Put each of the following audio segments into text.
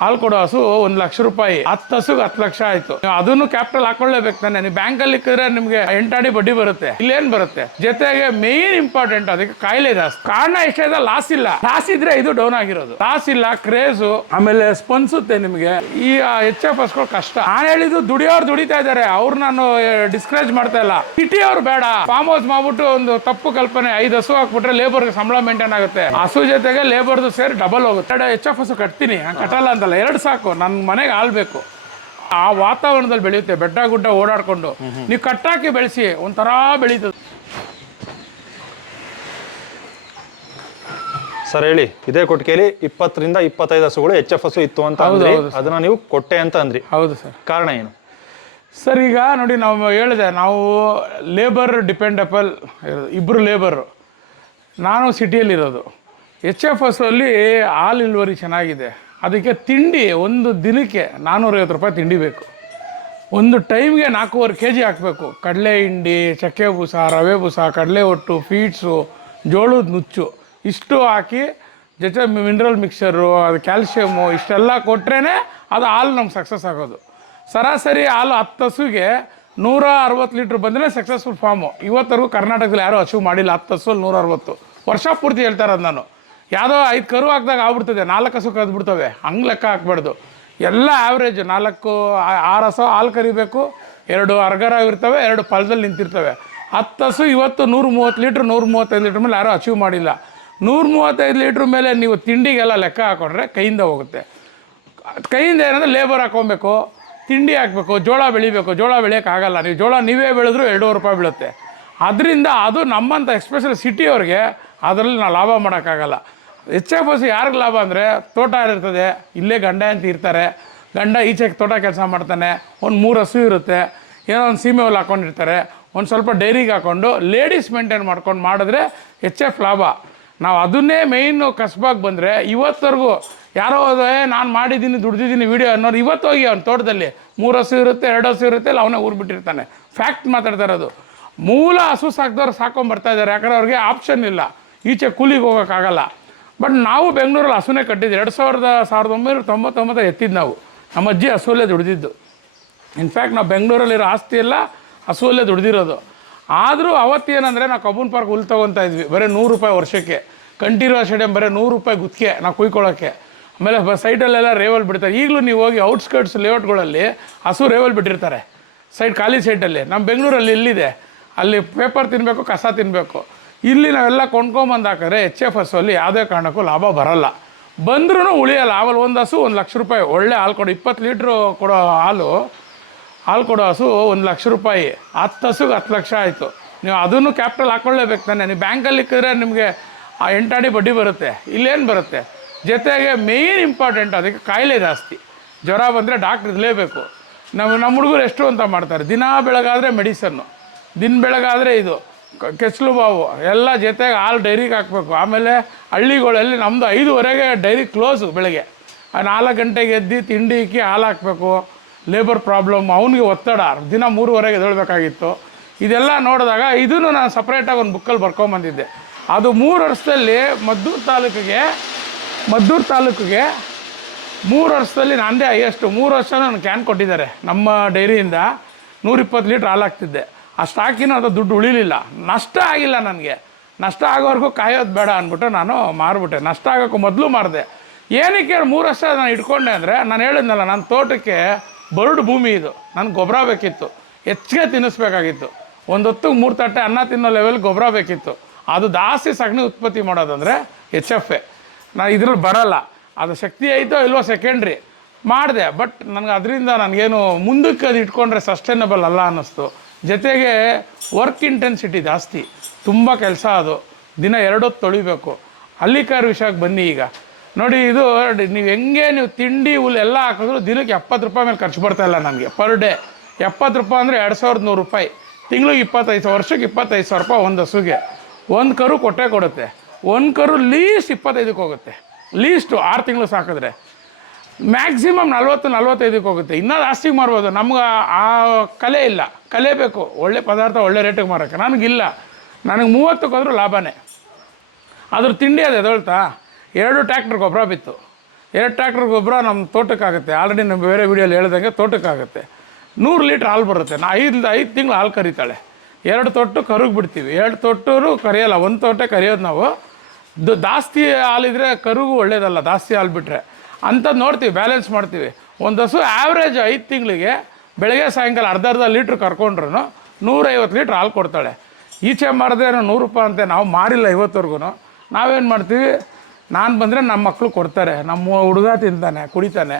ಹಾಲು ಕೊಡೋ ಹಸು ಒಂದು ಲಕ್ಷ ರೂಪಾಯಿ. ಹತ್ತು ಹಸುಗೆ ಹತ್ತು ಲಕ್ಷ ಆಯ್ತು. ಅದನ್ನು ಕ್ಯಾಪಿಟಲ್ ಹಾಕೊಳ್ಳೇಬೇಕು ತಾನೆ. ನೀವು ಬ್ಯಾಂಕಲ್ಲಿ ಇಕ್ಕಿದ್ರೆ ನಿಮಗೆ ಎಂಟಾಡಿ ಬಡ್ಡಿ ಬರುತ್ತೆ. ಇಲ್ಲೇನ್ ಬರುತ್ತೆ? ಜೊತೆಗೆ ಮೇನ್ ಇಂಪಾರ್ಟೆಂಟ್ ಅದಕ್ಕೆ ಕಾಯಿಲೆ ಜಾಸ್ತಿ. ಕಾರಣ ಎಷ್ಟೇ ಲಾಸ್ ಇಲ್ಲ. ಲಾಸ್ ಇದ್ರೆ ಇದು ಡೌನ್ ಆಗಿರೋದು. ಲಾಸ್ ಇಲ್ಲ ಕ್ರೇಜು ಆಮೇಲೆ ಸ್ಪನ್ಸುತ್ತೆ ನಿಮಗೆ. ಈ ಎಚ್ ಎಫ್ ಹಸ್ಗಳು ಕಷ್ಟ. ನಾನು ಹೇಳಿದ್ದು ದುಡಿಯೋರು ದುಡಿತಾ ಇದ್ದಾರೆ. ಅವ್ರು ನಾನು ಡಿಸ್ಕರೇಜ್ ಮಾಡ್ತಾ ಇಲ್ಲ. ಸಿಟಿ ಅವ್ರು ಬೇಡ. ಫಾರ್ಮ್ ಹೌಸ್ ಮಾಡ್ಬಿಟ್ಟು ಒಂದು ತಪ್ಪು ಕಲ್ಪನೆ, ಐದು ಹಸು ಹಾಕ್ಬಿಟ್ರೆ ಲೇಬರ್ಗೆ ಸಂಬಳ ಮೇಂಟೈನ್ ಆಗುತ್ತೆ. ಹಸು ಜೊತೆಗೆ ಲೇಬರ್ದು ಸೇರಿ ಡಬಲ್ ಹೋಗುತ್ತೆ. ಎಚ್ ಎಫ್ ಹಸು ಕಟ್ತೀನಿ. ಕಟ್ಟಲ್ಲ ಅಂತಲ್ಲ ಎರಡು ಸಾಕು. ನನ್ನ ಮನೆಗೆ ಹಾಲು ಬೇಕು. ಆ ವಾತಾವರಣದಲ್ಲಿ ಬೆಳೆಯುತ್ತೆ ಬೆಟ್ಟ ಗುಡ್ಡ ಓಡಾಡ್ಕೊಂಡು. ನೀವು ಕಟ್ಟಾಕಿ ಬೆಳೆಸಿ ಒಂಥರ ಬೆಳೀತದೆ. ಸರ್ ಹೇಳಿ. ಇದೇ ಕೊಟ್ಟಿಗೆಯಲ್ಲಿ ಇಪ್ಪತ್ತರಿಂದ ಇಪ್ಪತ್ತೈದು ಹಸುಗಳು ಎಚ್ ಎಫ್ ಹಸು ಇತ್ತು ಅಂತ ಅಂದ್ರಿ. ಅದನ್ನ ನೀವು ಕೊಟ್ಟೆ ಅಂತ ಅಂದ್ರಿ. ಹೌದು ಸರ್. ಕಾರಣ ಏನು? ಸರ್ ಈಗ ನೋಡಿ ನಾವು ಹೇಳಿದೆ ನಾವು ಲೇಬರ್ ಡಿಪೆಂಡಬಲ್ ಇಬ್ಬರು ಲೇಬರು ನಾನು ಸಿಟಿಯಲ್ಲಿರೋದು ಎಚ್ ಎಫ್ ಎಸ್ ಅಲ್ಲಿ ಹಾಲು ಇಳುವರಿ ಚೆನ್ನಾಗಿದೆ. ಅದಕ್ಕೆ ತಿಂಡಿ, ಒಂದು ದಿನಕ್ಕೆ ನಾನ್ನೂರೈವತ್ತು ರೂಪಾಯಿ ತಿಂಡಿ ಬೇಕು. ಒಂದು ಟೈಮ್ಗೆ ನಾಲ್ಕೂವರೆ ಕೆ ಜಿ ಹಾಕಬೇಕು. ಕಡಲೆ ಹಿಂಡಿ, ಚಕ್ಕೆ ಬೂಸ, ರವೆ ಬೂಸ, ಕಡಲೆ ಒಟ್ಟು ಫೀಡ್ಸು ಜೋಳದ ನುಚ್ಚು. ಇಷ್ಟು ಹಾಕಿ ಜೊತೆ ಮಿನರಲ್ ಮಿಕ್ಸರು ಅದು ಕ್ಯಾಲ್ಶಿಯಮು ಇಷ್ಟೆಲ್ಲ ಕೊಟ್ರೇ ಅದು ಹಾಲು ನಮ್ಗೆ ಸಕ್ಸಸ್ ಆಗೋದು. ಸರಾಸರಿ ಹಾಲು ಹತ್ತು ಹಸುಗೆ ನೂರ ಅರವತ್ತು ಲೀಟ್ರ್ ಬಂದರೆ ಸಕ್ಸಸ್ಫುಲ್ ಫಾರ್ಮು ಇವತ್ತರೆಗೂ ಕರ್ನಾಟಕದಲ್ಲಿ ಯಾರೂ ಅಚೀವ್ ಮಾಡಿಲ್ಲ. ಹತ್ತು ಹಸುವಲ್ಲಿ ನೂರ ಅರವತ್ತು. ವರ್ಷ ಪೂರ್ತಿ ಹೇಳ್ತಾರದು ಅದು ನಾನು. ಯಾವುದೋ ಐದು ಕರು ಹಾಕಿದಾಗ ಆಗ್ಬಿಡ್ತದೆ, ನಾಲ್ಕು ಹಸು ಕದ್ಬಿಡ್ತವೆ ಹಂಗೆ ಲೆಕ್ಕ ಹಾಕ್ಬಾರ್ದು. ಎಲ್ಲ ಆವ್ರೇಜ್ ನಾಲ್ಕು, ಆರು ಹಸು ಹಾಲು ಕರಿಬೇಕು, ಎರಡು ಇರ್ತವೆ, ಎರಡು ಫಲದಲ್ಲಿ ನಿಂತಿರ್ತವೆ. ಹತ್ತು ಹಸು ಇವತ್ತು ನೂರ ಮೂವತ್ತು ಲೀಟ್ರ್, ನೂರ ಮೂವತ್ತೈದು ಲೀಟ್ರ್ ಮೇಲೆ ಯಾರೂ ಅಚೀವ್ ಮಾಡಿಲ್ಲ. ನೂರ ಮೂವತ್ತೈದು ಲೀಟ್ರ್ ಮೇಲೆ ನೀವು ತಿಂಡಿಗೆಲ್ಲ ಲೆಕ್ಕ ಹಾಕೊಂಡ್ರೆ ಕೈಯಿಂದ ಹೋಗುತ್ತೆ. ಕೈಯಿಂದ ಏನಂದ್ರೆ ಲೇಬರ್ ಹಾಕೊಬೇಕು ತಿಂಡಿ ಹಾಕಬೇಕು, ಜೋಳ ಬೆಳಿಬೇಕು. ಜೋಳ ಬೆಳೆಯೋಕ್ಕಾಗಲ್ಲ. ನೀವು ಜೋಳ ನೀವೇ ಬೆಳೆದ್ರೂ ಎರಡೂವರೆ ರೂಪಾಯಿ ಬೀಳುತ್ತೆ. ಅದರಿಂದ ಅದು ನಮ್ಮಂಥ ಎಕ್ಸ್ಪೆಷಲ್ ಸಿಟಿಯವ್ರಿಗೆ ಅದರಲ್ಲಿ ನಾವು ಲಾಭ ಮಾಡೋಕ್ಕಾಗಲ್ಲ. ಎಚ್ ಎಫ್ ಯಾರಿಗೆ ಲಾಭ ಅಂದರೆ ತೋಟ ಇರ್ತದೆ ಇಲ್ಲೇ ಗಂಡ ಅಂತ ಇರ್ತಾರೆ. ಗಂಡ ಈಚೆಗೆ ತೋಟ ಕೆಲಸ ಮಾಡ್ತಾನೆ. ಒಂದು ಮೂರು ಹಸು ಇರುತ್ತೆ. ಏನೋ ಒಂದು ಸೀಮೆ ಹುಲ್ಲು ಹಾಕ್ಕೊಂಡಿರ್ತಾರೆ ಒಂದು ಸ್ವಲ್ಪ ಡೈರಿಗೆ ಹಾಕ್ಕೊಂಡು ಲೇಡೀಸ್ ಮೇಂಟೈನ್ ಮಾಡ್ಕೊಂಡು ಮಾಡಿದ್ರೆ ಎಚ್ ಎಫ್ ಲಾಭ. ನಾವು ಅದನ್ನೇ ಮೇಯ್ನು ಕಸ್ಬಾಗಿ ಬಂದರೆ ಇವತ್ತರೆಗೂ ಯಾರೋ ಹೋದ್ರೆ ನಾನು ಮಾಡಿದ್ದೀನಿ, ದುಡ್ದಿದ್ದೀನಿ ವೀಡಿಯೋ ಅನ್ನೋರು ಇವತ್ತು ಹೋಗಿ ಅವ್ನ ತೋಟದಲ್ಲಿ ಮೂರು ಹಸು ಇರುತ್ತೆ, ಎರಡು ಹಸು ಇರುತ್ತೆ ಇಲ್ಲ ಅವನೇ ಊರು ಬಿಟ್ಟಿರ್ತಾನೆ. ಫ್ಯಾಕ್ಟ್ ಮಾತಾಡ್ತಾ ಇರೋದು. ಮೂಲ ಹಸು ಸಾಕಿದವ್ರು ಸಾಕೊಂಬರ್ತಾ ಇದ್ದಾರೆ ಯಾಕಂದ್ರೆ ಅವ್ರಿಗೆ ಆಪ್ಷನ್ ಇಲ್ಲ. ಈಚೆ ಕೂಲಿಗೆ ಹೋಗೋಕ್ಕಾಗಲ್ಲ ಬಟ್ ನಾವು ಬೆಂಗಳೂರಲ್ಲಿ ಹಸುನೇ ಕಟ್ಟಿದ್ದು ಎರಡು ಸಾವಿರದ ಸಾವಿರದ ಒಂಬೈನೂರ ತೊಂಬತ್ತೊಂಬತ್ತು ಎತ್ತಿದ್ದು ನಾವು. ನಮ್ಮ ಅಜ್ಜಿ ಹಸುವಲ್ಲೇ ದುಡಿದಿದ್ದು. ಇನ್ಫ್ಯಾಕ್ಟ್ ನಾವು ಬೆಂಗಳೂರಲ್ಲಿರೋ ಆಸ್ತಿ ಎಲ್ಲ ಹಸುವಲ್ಲೇ ದುಡಿದಿರೋದು. ಆದರೂ ಅವತ್ತೇನಂದರೆ ನಾವು ಕಬ್ಬನ್ ಪಾರ್ಕ್ ಹುಲ್ ತೊಗೊತಾ ಇದ್ವಿ. ಬರೀ ನೂರು ರೂಪಾಯಿ ವರ್ಷಕ್ಕೆ. ಕಂಟಿನ್ಯೂಸ್ ಸ್ಟೇಡಿಯಂ ಬರೀ ನೂರು ರೂಪಾಯಿ ಗುತ್ತಿಗೆ ನಾವು ಕುಯ್ಕೊಳ್ಳೋಕ್ಕೆ ಆಮೇಲೆ ಸೈಟಲ್ಲೆಲ್ಲ ರೇವಲ್ ಬಿಡ್ತಾರೆ. ಈಗಲೂ ನೀವು ಹೋಗಿ ಔಟ್ಸ್ಕರ್ಟ್ಸ್ ಲೇಔಟ್ಗಳಲ್ಲಿ ಹಸು ರೇವಲ್ ಬಿಟ್ಟಿರ್ತಾರೆ. ಸೈಡ್ ಖಾಲಿ ಸೈಟಲ್ಲಿ. ನಮ್ಮ ಬೆಂಗಳೂರಲ್ಲಿ ಎಲ್ಲಿದೆ? ಅಲ್ಲಿ ಪೇಪರ್ ತಿನ್ನಬೇಕು ಕಸ ತಿನ್ನಬೇಕು ಇಲ್ಲಿ ನಾವೆಲ್ಲ ಕೊಂಡ್ಕೊಂಬಂದು ಹಾಕಿದ್ರೆ ಎಚ್ ಎಫ್ ಹಸುವಲ್ಲಿ ಯಾವುದೇ ಕಾರಣಕ್ಕೂ ಲಾಭ ಬರಲ್ಲ. ಬಂದ್ರೂ ಉಳಿಯಲ್ಲ. ಆಮೇಲೆ ಒಂದು ಹಸು, ಒಂದು ಲಕ್ಷ ರೂಪಾಯಿ. ಒಳ್ಳೆ ಹಾಲು ಕೊಡು. ಇಪ್ಪತ್ತು ಲೀಟ್ರು ಕೊಡೋ ಹಾಲು ಹಾಲು ಕೊಡೋ ಹಸು ಒಂದು ಲಕ್ಷ ರೂಪಾಯಿ. ಹತ್ತು ಹಸುಗೆ ಹತ್ತು ಲಕ್ಷ ಆಯಿತು. ನೀವು ಅದನ್ನು ಕ್ಯಾಪಿಟಲ್ ಹಾಕ್ಕೊಳ್ಳೇಬೇಕು ತಾನೆ. ನೀವು ಬ್ಯಾಂಕಲ್ಲಿ ಇಕ್ಕಿದ್ರೆ ನಿಮಗೆ ಆ ಎಂಟಾಣಿ ಬಡ್ಡಿ ಬರುತ್ತೆ. ಇಲ್ಲೇನು ಬರುತ್ತೆ? ಜೊತೆಗೆ ಮೇಯ್ನ್ ಇಂಪಾರ್ಟೆಂಟ್ ಅದಕ್ಕೆ ಕಾಯಿಲೆ ಜಾಸ್ತಿ. ಜ್ವರ ಬಂದರೆ ಡಾಕ್ಟ್ರ್ ಇರಲೇಬೇಕು. ನಮ್ಮ ನಮ್ಮ ಹುಡುಗರು ಎಷ್ಟು ಅಂತ ಮಾಡ್ತಾರೆ. ದಿನ ಬೆಳಗಾದರೆ ಮೆಡಿಸನ್ನು. ದಿನ ಬೆಳಗಾದರೆ ಇದು. ಕ- ಕೆಚ್ಚಲು ಬಾವು ಎಲ್ಲ ಜೊತೆಗೆ ಹಾಲು ಡೈರಿಗೆ ಹಾಕಬೇಕು. ಆಮೇಲೆ ಹಳ್ಳಿಗಳಲ್ಲಿ ನಮ್ಮದು ಐದುವರೆಗೆ ಡೈರಿ ಕ್ಲೋಸು ಬೆಳಗ್ಗೆ. ಆ ನಾಲ್ಕು ಗಂಟೆಗೆ ಎದ್ದು ತಿಂಡಿ ಇಕ್ಕಿ ಹಾಲು ಹಾಕಬೇಕು. ಲೇಬರ್ ಪ್ರಾಬ್ಲಮ್, ಅವನಿಗೆ ಒತ್ತಡ. ದಿನ ಮೂರುವರೆಗೆ ಎದ್ದೇಳಬೇಕಾಗಿತ್ತು. ಇದೆಲ್ಲ ನೋಡಿದಾಗ ಇದನ್ನು ನಾನು ಸಪ್ರೇಟಾಗಿ ಒಂದು ಬುಕ್ಕಲ್ಲಿ ಬರ್ಕೊಂಬಂದಿದ್ದೆ ಅದು ಮೂರು ವರ್ಷದಲ್ಲಿ ಮದ್ದೂರು ತಾಲೂಕಿಗೆ ಮದ್ದೂರು ತಾಲೂಕಿಗೆ ಮೂರು ವರ್ಷದಲ್ಲಿ ನಾನೇ ಹೈಯೆಸ್ಟು ಮೂರು ವರ್ಷ ನಾನು ಕ್ಯಾನ್ ಕೊಟ್ಟಿದ್ದಾರೆ. ನಮ್ಮ ಡೈರಿಯಿಂದ ನೂರಿಪ್ಪತ್ತು ಲೀಟ್ರ್ ಹಾಲು ಹಾಕ್ತಿದ್ದೆ. ಅಷ್ಟು ಸ್ಟಾಕಿನ ಅದು ದುಡ್ಡು ಉಳಿಲಿಲ್ಲ. ನಷ್ಟ ಆಗಿಲ್ಲ ನನಗೆ. ನಷ್ಟ ಆಗೋವರೆಗೂ ಕಾಯೋದು ಬೇಡ ಅಂದ್ಬಿಟ್ಟು ನಾನು ಮಾರ್ಬಿಟ್ಟೆ. ನಷ್ಟ ಆಗೋಕ್ಕೂ ಮೊದಲು ಮಾರಿದೆ. ಏನಕ್ಕೆ ಮೂರು ವರ್ಷ ನಾನು ಇಟ್ಕೊಂಡೆ ಅಂದರೆ ನಾನು ಹೇಳಿದ್ನಲ್ಲ, ನನ್ನ ತೋಟಕ್ಕೆ ಬರಡು ಭೂಮಿ ಇದು. ನನಗೆ ಗೊಬ್ಬರ ಬೇಕಿತ್ತು. ಹೆಚ್ಚಿಗೆ ತಿನ್ನಿಸ್ಬೇಕಾಗಿತ್ತು. ಒಂದು ಹೊತ್ತಿಗೆ ಮೂರು ತಟ್ಟೆ ಅನ್ನ ತಿನ್ನೋ ಲೆವೆಲ್ ಗೊಬ್ಬರ ಬೇಕಿತ್ತು. ಅದು ಜಾಸ್ತಿ ಸಗಣಿ ಉತ್ಪತ್ತಿ ಮಾಡೋದಂದರೆ ಎಚ್ ಎಫ್ ಎ. ನಾನು ಇದ್ರಲ್ಲಿ ಬರಲ್ಲ. ಅದು ಶಕ್ತಿ ಐತೋ ಇಲ್ವೋ ಸೆಕೆಂಡ್ರಿ ಮಾಡಿದೆ ಬಟ್ ನನಗೆ ಅದರಿಂದ ನನಗೇನು ಮುಂದಕ್ಕೆ ಅದು ಇಟ್ಕೊಂಡ್ರೆ ಸಸ್ಟೈನಬಲ್ ಅಲ್ಲ ಅನ್ನಿಸ್ತು. ಜೊತೆಗೆ ವರ್ಕ್ ಇಂಟೆನ್ಸಿಟಿ ಜಾಸ್ತಿ. ತುಂಬ ಕೆಲಸ ಅದು. ದಿನ ಎರಡೊತ್ತು ತೊಳಿಬೇಕು. ಅಲ್ಲಿಕಾರ ವಿಷಯಕ್ಕೆ ಬನ್ನಿ ಈಗ. ನೋಡಿ ಇದು ನೀವು ಹೆಂಗೆ ನೀವು ತಿಂಡಿ ಹುಲ್ ಎಲ್ಲ ಹಾಕಿದ್ರು ದಿನಕ್ಕೆ ಎಪ್ಪತ್ತು ರೂಪಾಯಿ ಮೇಲೆ ಖರ್ಚು ಬರ್ತಾ ಇಲ್ಲ ನನಗೆ ಪರ್ ಡೇ ಎಪ್ಪತ್ತು ರೂಪಾಯಿ ಅಂದರೆ ಎರಡು ಸಾವಿರದ ನೂರು ರೂಪಾಯಿ. ತಿಂಗಳಿಗೆ ಇಪ್ಪತ್ತೈದು ಸಾವಿರ, ವರ್ಷಕ್ಕೆ ಇಪ್ಪತ್ತೈದು ಸಾವಿರ ರೂಪಾಯಿ ಒಂದು ಹಸುಗೆ. ಒಂದು ಕರು ಕೊಟ್ಟೆ ಕೊಡುತ್ತೆ. ಒಂದು ಕರು ಲೀಸ್ಟ್ ಇಪ್ಪತ್ತೈದಕ್ಕೆ ಹೋಗುತ್ತೆ. ಲೀಸ್ಟು ಆರು ತಿಂಗಳು ಸಾಕಿದ್ರೆ. ಮ್ಯಾಕ್ಸಿಮಮ್ ನಲ್ವತ್ತು, ನಲ್ವತ್ತೈದಕ್ಕೆ ಹೋಗುತ್ತೆ. ಇನ್ನೂ ಜಾಸ್ತಿ ಮಾರ್ಬೋದು. ನಮ್ಗೆ ಆ ಕಲೆ ಇಲ್ಲ. ಕಲೆ ಬೇಕು. ಒಳ್ಳೆ ಪದಾರ್ಥ, ಒಳ್ಳೆ ರೇಟಿಗೆ ಮಾರೋಕ್ಕೆ. ನನಗಿಲ್ಲ. ನನಗೆ ಮೂವತ್ತಕ್ಕೆ ಹೋದರೂ ಲಾಭನೇ. ಅದ್ರ ತಿಂಡಿ ಅದು ಎದೊಳ್ತಾ? ಎರಡು ಟ್ಯಾಕ್ಟ್ರ್ ಗೊಬ್ಬರ ಬಿತ್ತು. ಎರಡು ಟ್ರ್ಯಾಕ್ಟರ್ ಗೊಬ್ಬರ ನಮ್ಮ ತೋಟಕ್ಕಾಗುತ್ತೆ ಆಲ್ರೆಡಿ ನಮ್ಮ ಬೇರೆ ವೀಡಿಯೋಲಿ ಹೇಳ್ದಂಗೆ ತೋಟಕ್ಕಾಗುತ್ತೆ ನೂರು ಲೀಟ್ರ್ ಹಾಲು ಬರುತ್ತೆ. ನಾ ಐದು ಐದು ತಿಂಗಳು ಹಾಲು ಕರಿತಾಳೆ. ಎರಡು ತೊಟ್ಟು ಕರುಗೆ ಬಿಡ್ತೀವಿ. ಎರಡು ತೊಟ್ಟರು ಕರಿಯಲ್ಲ. ಒಂದು ತೋಟೆ ಕರಿಯೋದು ನಾವು. ದ- ಜಾಸ್ತಿ ಹಾಲಿದ್ರೆ ಕರುಗೂ ಒಳ್ಳೇದಲ್ಲ. ಜಾಸ್ತಿ ಹಾಲು ಬಿಟ್ಟರೆ ಅಂಥದ್ದು ನೋಡ್ತೀವಿ ಬ್ಯಾಲೆನ್ಸ್ ಮಾಡ್ತೀವಿ. ಒಂದು ಹಸು ಆ್ಯಾವ್ರೇಜ್ ಐದು ತಿಂಗಳಿಗೆ ಬೆಳಗ್ಗೆ, ಸಾಯಂಕಾಲ ಅರ್ಧ ಅರ್ಧ ಲೀಟ್ರ್ ಕರ್ಕೊಂಡ್ರು ನೂರೈವತ್ತು ಲೀಟ್ರ್ ಹಾಲು ಕೊಡ್ತಾಳೆ. ಈಚೆ ಮಾರದೇನೋ ನೂರು ರೂಪಾಯಿ ಅಂತೆ, ನಾವು ಮಾರಿಲ್ಲ ಇವತ್ತವರೆಗೂ ನಾವೇನು ಮಾಡ್ತೀವಿ, ನಾನು ಬಂದರೆ ನಮ್ಮ ಮಕ್ಕಳು ಕೊಡ್ತಾರೆ, ನಮ್ಮ ಹುಡುಗ ತಿಂತಾನೆ, ಕುಡಿತಾನೆ.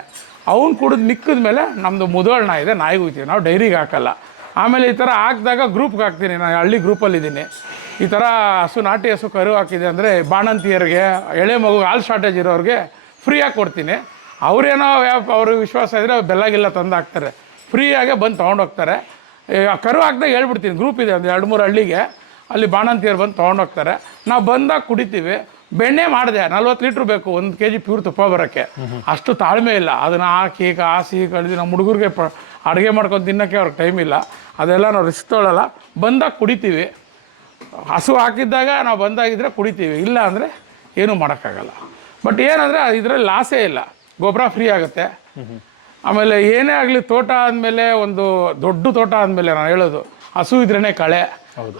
ಅವ್ನು ಕುಡಿದು ಮಿಕ್ಕಿದ ಮೇಲೆ ನಮ್ಮದು ಮುದೋಳ್ನ ಇದೆ, ನಾಯಿಗೆ ಹೋಗ್ತೀವಿ ನಾವು ಡೈರಿಗೆ ಹಾಕಲ್ಲ. ಆಮೇಲೆ ಈ ಥರ ಹಾಕಿದಾಗ ಗ್ರೂಪ್ಗೆ ಹಾಕ್ತೀನಿ, ನಾನು ಹಳ್ಳಿ ಗ್ರೂಪಲ್ಲಿದ್ದೀನಿ ಈ ಥರ ಹಸು, ನಾಟಿ ಹಸು ಕರು ಹಾಕಿದೆ ಅಂದರೆ ಬಾಣಂತಿಯರಿಗೆ, ಎಳೆ ಮಗು ಹಾಲು ಶಾರ್ಟೇಜ್ ಇರೋರಿಗೆ ಫ್ರೀಯಾಗಿ ಕೊಡ್ತೀನಿ. ಅವರೇನೋ ವ್ಯಾಪ್ ಅವ್ರಿಗೆ ವಿಶ್ವಾಸ ಇದ್ದರೆ ಬೆಲ್ಲಗಿಲ್ಲ ತಂದು ಹಾಕ್ತಾರೆ. ಫ್ರೀಯಾಗೆ ಬಂದು ತೊಗೊಂಡೋಗ್ತಾರೆ ಕರು ಹಾಕ್ದಾಗ ಹೇಳ್ಬಿಡ್ತೀನಿ. ಗ್ರೂಪ್ ಇದೆ ಒಂದು ಎರಡು ಮೂರು ಹಳ್ಳಿಗೆ. ಅಲ್ಲಿ ಬಾಣಂತಿಯರು ಬಂದು ತೊಗೊಂಡೋಗ್ತಾರೆ ನಾವು ಬಂದಾಗ ಕುಡಿತೀವಿ. ಬೆಣ್ಣೆ ಮಾಡಿದೆ. ನಲ್ವತ್ತು ಲೀಟ್ರ್ ಬೇಕು. ಒಂದು ಕೆ ಜಿ ಪ್ಯೂರ್ ತುಪ್ಪ ಬರೋಕ್ಕೆ. ಅಷ್ಟು ತಾಳ್ಮೆ ಇಲ್ಲ. ಅದನ್ನು ಹಾಕಿ ಕಾಸಿ ಕಳೆದು ನಮ್ಮ ಹುಡುಗರಿಗೆ ಪ ಅಡುಗೆ ಮಾಡ್ಕೊಂಡು ತಿನ್ನೋಕ್ಕೆ ಅವ್ರಿಗೆ ಟೈಮ್ ಇಲ್ಲ. ಅದೆಲ್ಲ ನಾವು ರಿಸ್ಕ್ ತೊಗೊಳ್ಳಲ್ಲ ಬಂದಾಗ ಕುಡಿತೀವಿ. ಹಸು ಹಾಕಿದ್ದಾಗ ನಾವು ಬಂದಾಗಿದ್ದರೆ ಕುಡಿತೀವಿ. ಇಲ್ಲ ಅಂದರೆ ಏನೂ ಮಾಡೋಕ್ಕಾಗಲ್ಲ. ಬಟ್ ಏನಂದರೆ ಇದರಲ್ಲಿ ಲಾಸೇ ಇಲ್ಲ. ಗೊಬ್ಬರ ಫ್ರೀ ಆಗುತ್ತೆ. ಆಮೇಲೆ ಏನೇ ಆಗಲಿ ತೋಟ ಆದಮೇಲೆ ಒಂದು ದೊಡ್ಡ ತೋಟ ಆದಮೇಲೆ ನಾನು ಹೇಳೋದು ಹಸು ಇದ್ರೇ ಕಳೆ.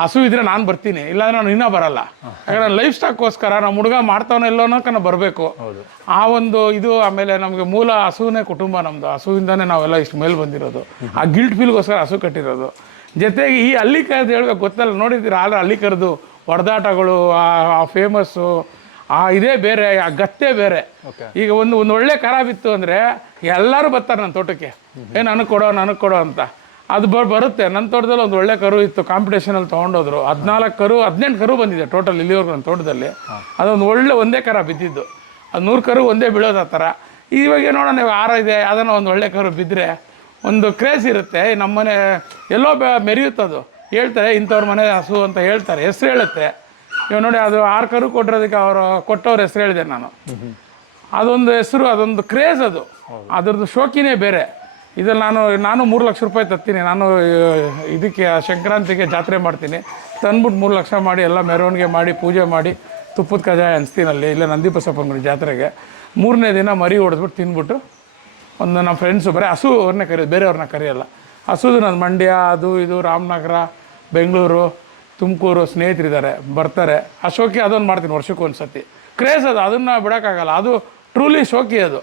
ಹಸು ಇದ್ರೆ ನಾನು ಬರ್ತೀನಿ ಇಲ್ಲಾಂದ್ರೆ ನಾನು ಇನ್ನೂ ಬರಲ್ಲ. ಯಾಕಂದ್ರೆ ಲೈಫ್ ಸ್ಟಾಕ್ಗೋಸ್ಕರ ನಮ್ಮ ಹುಡುಗ ಮಾಡ್ತಾವನ ಎಲ್ಲೋ ಅನ್ನೋಕೆ ಬರಬೇಕು. ಆ ಒಂದು ಇದು ಆಮೇಲೆ ನಮಗೆ ಮೂಲ ಹಸುವೇ ಕುಟುಂಬ ನಮ್ಮದು ಹಸುವಿಂದನೇ ನಾವೆಲ್ಲ ಇಷ್ಟು ಮೇಲೆ ಬಂದಿರೋದು. ಆ ಗಿಲ್ಟ್ ಫೀಲ್ಗೋಸ್ಕರ ಹಸು ಕಟ್ಟಿರೋದು. ಜೊತೆಗೆ ಈ ಹಳ್ಳಿ ಕರೆದು ಹೇಳ್ಬೇಕು ಗೊತ್ತಲ್ಲ ನೋಡಿದ್ದೀರಾ? ಆದ್ರೆ ಹಳ್ಳಿ ಕರೆದು ಹೊಡೆದಾಟಗಳು ಆ ಫೇಮಸ್ಸು ಆ ಇದೇ ಬೇರೆ ಆ ಗತ್ತೆ ಬೇರೆ. ಓಕೆ ಈಗ ಒಂದು ಒಂದು ಒಳ್ಳೆ ಕರ ಬಿತ್ತು ಅಂದರೆ ಎಲ್ಲರೂ ಬರ್ತಾರೆ ನನ್ನ ತೋಟಕ್ಕೆ. ಏ ನನಗೆ ಕೊಡೋ ನನಗೆ ಕೊಡೋ ಅಂತ. ಅದು ಬ ಬರುತ್ತೆ. ನನ್ನ ತೋಟದಲ್ಲಿ ಒಂದು ಒಳ್ಳೆ ಕರು ಇತ್ತು ಕಾಂಪಿಟೇಷನಲ್ಲಿ ತೊಗೊಂಡೋದ್ರು. ಹದಿನಾಲ್ಕು ಕರು ಹದಿನೆಂಟು ಕರು ಬಂದಿದೆ ಟೋಟಲ್ ಇಲ್ಲಿವರೆಗೂ ನನ್ನ ತೋಟದಲ್ಲಿ. ಅದೊಂದು ಒಳ್ಳೆ ಒಂದೇ ಕರ ಬಿದ್ದಿದ್ದು. ಅದು ನೂರು ಕರು ಒಂದೇ ಬೀಳೋದು ಆ ಥರ. ಇವಾಗ ನೋಡೋಣ ನೀವು ಆರ ಇದೆ ಅದನ್ನು ಒಂದು ಒಳ್ಳೆ ಕರು ಬಿದ್ದರೆ ಒಂದು ಕ್ರೇಜ್ ಇರುತ್ತೆ. ನಮ್ಮನೆ ಎಲ್ಲೋ ಬೆ ಮೆರೆಯುತ್ತದು. ಹೇಳ್ತಾರೆ ಇಂಥವ್ರ ಮನೆ ಹಸು ಅಂತ ಹೇಳ್ತಾರೆ. ಹೆಸ್ರು ಹೇಳುತ್ತೆ. ಇವಾಗ ನೋಡಿ ಅದು ಆರ್ಕರು ಕೊಟ್ಟಿರೋದಕ್ಕೆ ಅವರು ಕೊಟ್ಟವ್ರ ಹೆಸರು ಹೇಳಿದೆ ನಾನು. ಅದೊಂದು ಹೆಸರು, ಅದೊಂದು ಕ್ರೇಜ್ ಅದು. ಅದ್ರದ್ದು ಶೋಕಿನೇ ಬೇರೆ. ಇದ್ರಲ್ಲಿ ನಾನು ನಾನು ಮೂರು ಲಕ್ಷ ರೂಪಾಯಿ ತತ್ತೀನಿ ನಾನು, ಇದಕ್ಕೆ, ಸಂಕ್ರಾಂತಿಗೆ ಜಾತ್ರೆ ಮಾಡ್ತೀನಿ. ತಂದ್ಬಿಟ್ಟು ಮೂರು ಲಕ್ಷ ಮಾಡಿ, ಎಲ್ಲ ಮೆರವಣಿಗೆ ಮಾಡಿ, ಪೂಜೆ ಮಾಡಿ, ತುಪ್ಪದ ಕಜಾಯ ಅನ್ಸ್ತೀನಲ್ಲಿ ಇಲ್ಲೇ ಬಸಪ್ಪನಗುಡಿ ಜಾತ್ರೆಗೆ. ಮೂರನೇ ದಿನ ಮರಿ ಹೊಡೆದ್ಬಿಟ್ಟು ತಿಂದ್ಬಿಟ್ಟು ಒಂದು ನಮ್ಮ ಫ್ರೆಂಡ್ಸು ಬರೀ ಹಸು ಅವ್ರನ್ನೇ ಕರೆಯೋದು ಬೇರೆಯವ್ರನ್ನ ಕರೆಯಲ್ಲ. ಹಸುದು ನನ್ನ ಮಂಡ್ಯ, ಅದು ಇದು ರಾಮನಗರ, ಬೆಂಗಳೂರು ತುಮಕೂರು ಸ್ನೇಹಿತರಿದ್ದಾರೆ ಬರ್ತಾರೆ. ಆ ಶೋಕಿ ಅದೊಂದು ಮಾಡ್ತೀನಿ ವರ್ಷಕ್ಕೂ ಒಂದು ಸತಿ ಕ್ರೇಜ್ ಅದು ಅದನ್ನು ಬಿಡೋಕ್ಕಾಗಲ್ಲ. ಅದು ಟ್ರೂಲಿ ಶೋಕಿ ಅದು.